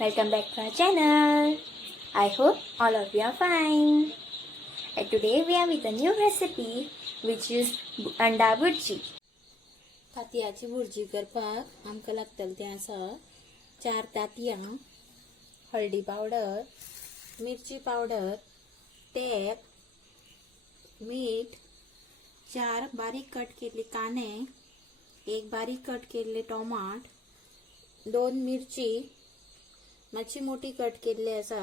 Welcome back to our channel. I hope all of you are fine. And today we are with a new recipe which is अंडा भुर्जी. तांतयाची भुर्जी करपाक आमकां लागतले तें आसा 4 तांतयां, हळदी पावडर, मिरची पावडर, तेल, मीठ, 4 बारीक कट केल्ले कांदे, 1 बारीक कट केल्ले टोमाट, 2 मिरची मातशी मोठी कट केल्ली आसा,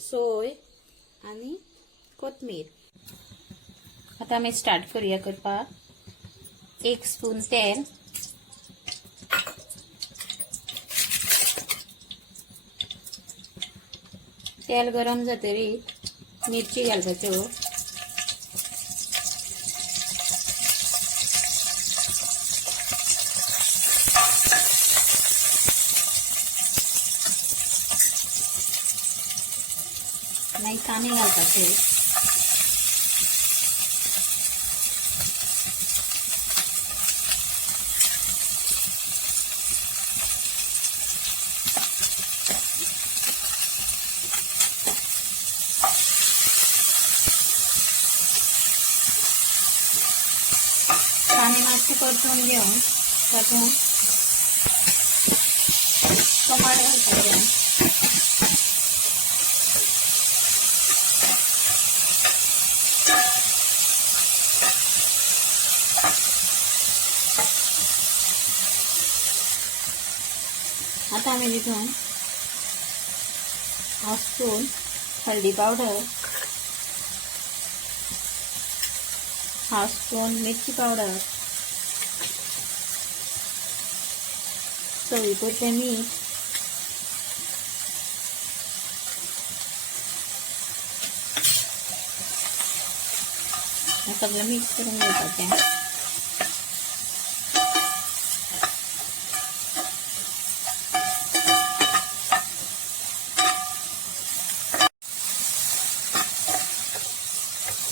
सोय आनी कोथमीर. आता आमी स्टार्ट करूया करपाक. 1 स्पून तेल, तेल गरम जातकीर मिरची घालपाच्यो, मागीर कांदे घालपाचे, कांदे मातशे परतून घेवन तातूंत टोमाट घालपाचे, आता आमी तितून 1 स्पून हळदी पावडर, 1 स्पून मिरची पावडर, चवीपुरतें मीठ, हे सगळें मिक्स करून घेवपाचें.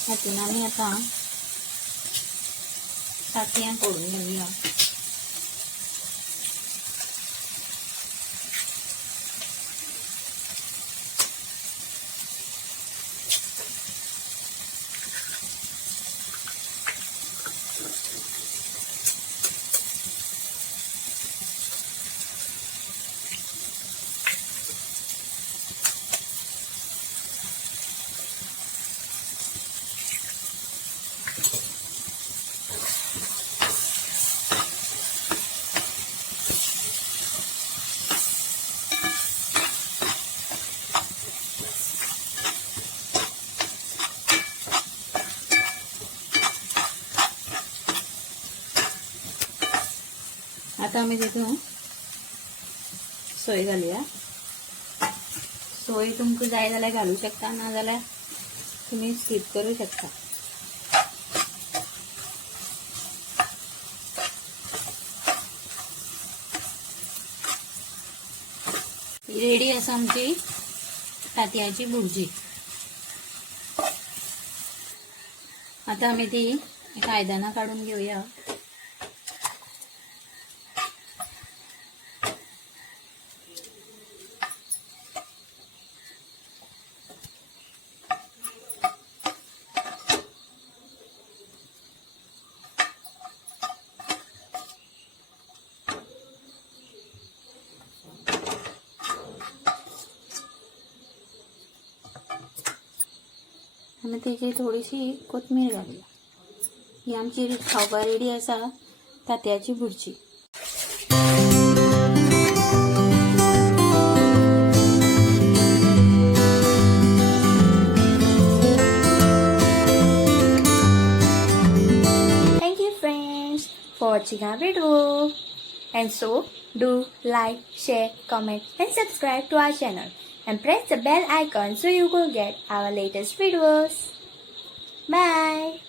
हातून आमी आतां तांतयां फोडून घेवया. आता आमी तितून सोय घालुया. सोय तुमकां जाय जाल्यार घालू शकता, ना जाल्यार तुमी स्कीप करू शकता. रेडी आसा आमची तांतयाची भुर्जी. आता आमी ती एका आयदनां काडून घेवया. आनी तेजी थोडीशी कोथमीर घालुया. ही आमची खावपाक रेडी आसा तांतयाची bhurji. Thank you friends for watching our video. And so do like, share, comment and subscribe to our channel. And press the bell icon so you will get our latest videos. Bye.